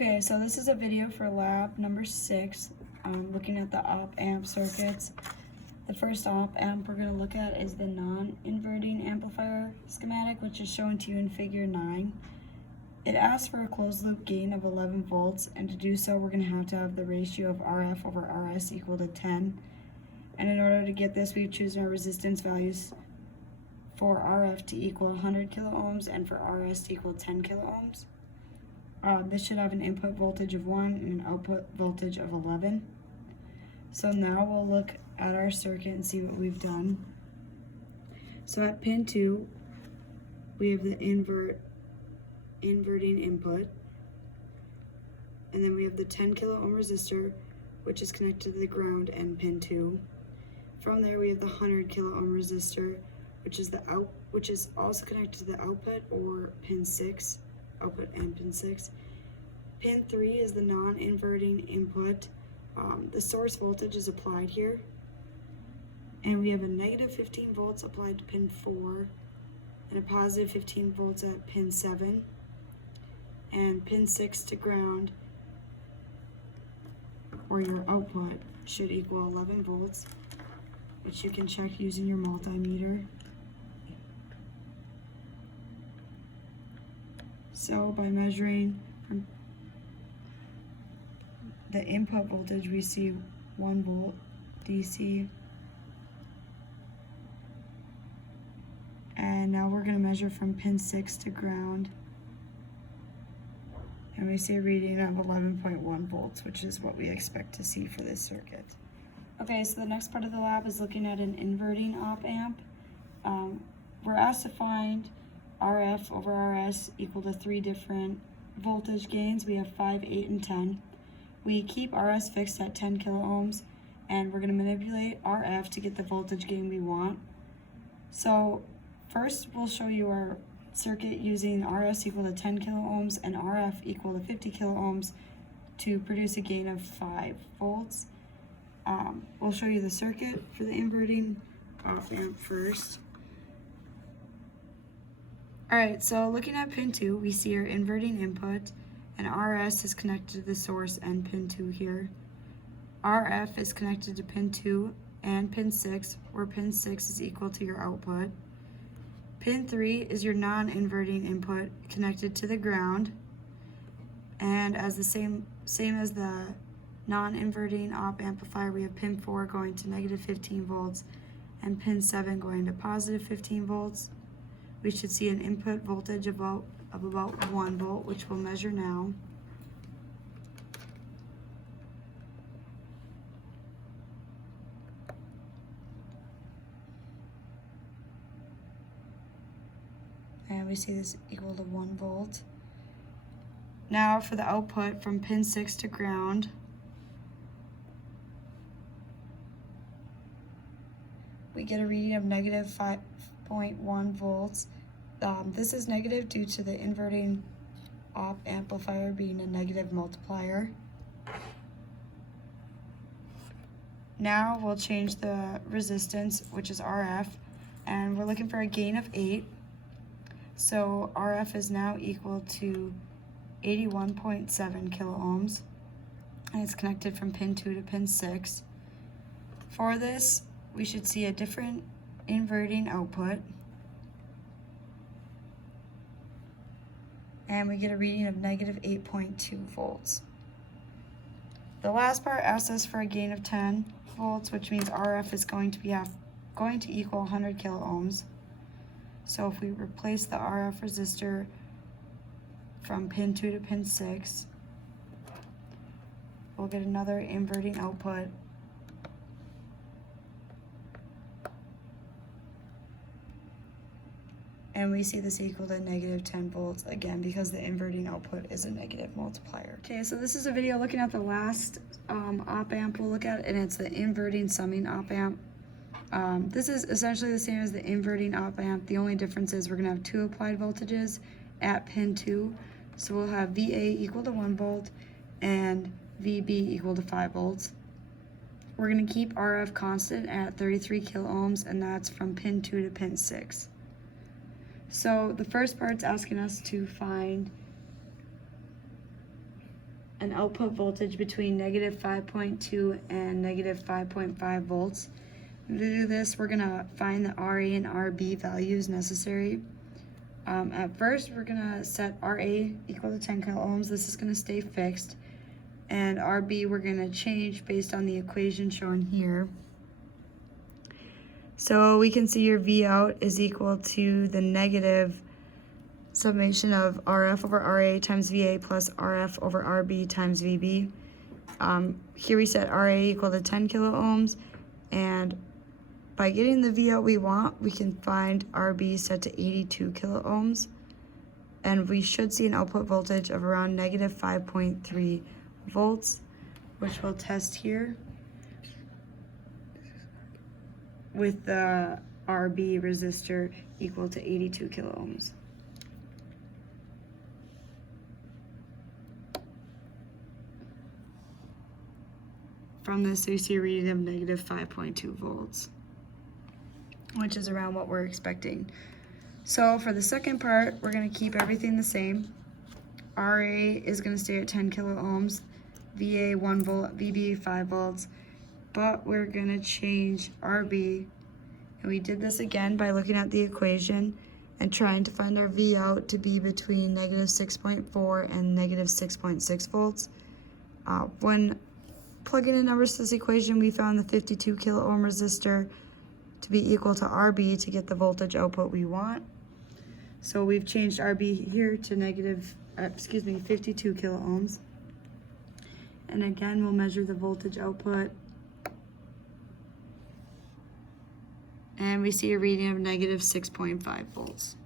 Okay, so this is a video for lab number 6, looking at the op-amp circuits. The first op-amp we're going to look at is the non-inverting amplifier schematic, which is shown to you in figure 9. It asks for a closed loop gain of 11 volts, and to do so we're going to have the ratio of RF over RS equal to 10. And in order to get this, we've chosen our resistance values for RF to equal 100 kilo ohms and for RS to equal 10 kilo ohms. This should have an input voltage of 1 and an output voltage of 11. So now we'll look at our circuit and see what we've done. So at pin 2, we have the inverting input. And then we have the 10 kilo ohm resistor, which is connected to the ground and pin 2. From there we have the 100 kilo ohm resistor, which is also connected to the output or pin 6. Output and pin 6. Pin 3 is the non-inverting input. The source voltage is applied here. And we have a negative 15 volts applied to pin 4 and a positive 15 volts at pin 7. And pin 6 to ground, or your output, should equal 11 volts, which you can check using your multimeter. So by measuring the input voltage, we see 1 volt DC. And now we're going to measure from pin 6 to ground. And we see a reading of 11.1 volts, which is what we expect to see for this circuit. Okay, so the next part of the lab is looking at an inverting op-amp. We're asked to find RF over RS equal to 3 different voltage gains. We have 5, 8, and 10. We keep RS fixed at 10 kilo ohms, and we're going to manipulate RF to get the voltage gain we want. So first we'll show you our circuit using RS equal to 10 kilo ohms and RF equal to 50 kilo ohms to produce a gain of 5 volts. We'll show you the circuit for the inverting op-amp first. Alright, so looking at pin 2, we see our inverting input, and RS is connected to the source and pin 2 here. RF is connected to pin 2 and pin 6, where pin 6 is equal to your output. Pin 3 is your non-inverting input connected to the ground, and as the same as the non-inverting op amplifier, we have pin 4 going to negative 15 volts and pin 7 going to positive 15 volts. We should see an input voltage of about 1 volt, which we'll measure now. And we see this equal to 1 volt. Now for the output from pin 6 to ground, we get a reading of negative 5.1 volts. This is negative due to the inverting op amplifier being a negative multiplier. Now we'll change the resistance, which is RF, and we're looking for a gain of 8. So RF is now equal to 81.7 kilo ohms, and it's connected from pin 2 to pin 6. For this, we should see a different inverting output, and we get a reading of negative 8.2 volts. The last part asks us for a gain of 10 volts, which means RF is going to equal 100 kilo ohms. So if we replace the RF resistor from pin 2 to pin 6, we'll get another inverting output. And we see this equal to negative 10 volts, again, because the inverting output is a negative multiplier. Okay, so this is a video looking at the last op-amp we'll look at, and it's the inverting summing op-amp. This is essentially the same as the inverting op-amp. The only difference is we're going to have 2 applied voltages at pin 2. So we'll have VA equal to 1 volt and VB equal to 5 volts. We're going to keep RF constant at 33 kilo ohms, and that's from pin 2 to pin 6. So the first part's asking us to find an output voltage between negative 5.2 and negative 5.5 volts. To do this, we're gonna find the RA and RB values necessary. At first, we're gonna set RA equal to 10 kilo ohms. This is gonna stay fixed. And RB we're gonna change based on the equation shown here. So we can see your V out is equal to the negative summation of RF over RA times VA plus RF over RB times VB. Here we set RA equal to 10 kilo ohms, and by getting the V out we want, we can find RB set to 82 kilo ohms, and we should see an output voltage of around negative 5.3 volts, which we'll test here with the RB resistor equal to 82 kilo ohms. From this, we see a reading of negative 5.2 volts, which is around what we're expecting. So for the second part, we're gonna keep everything the same. RA is gonna stay at 10 kilo ohms, VA 1 volt, VB 5 volts, but we're gonna change RB. And we did this again by looking at the equation and trying to find our V out to be between negative 6.4 and negative 6.6 volts. When plugging in numbers to this equation, we found the 52 kilo ohm resistor to be equal to RB to get the voltage output we want. So we've changed RB here to 52 kilo ohms. And again, we'll measure the voltage output. And we see a reading of negative 6.5 volts.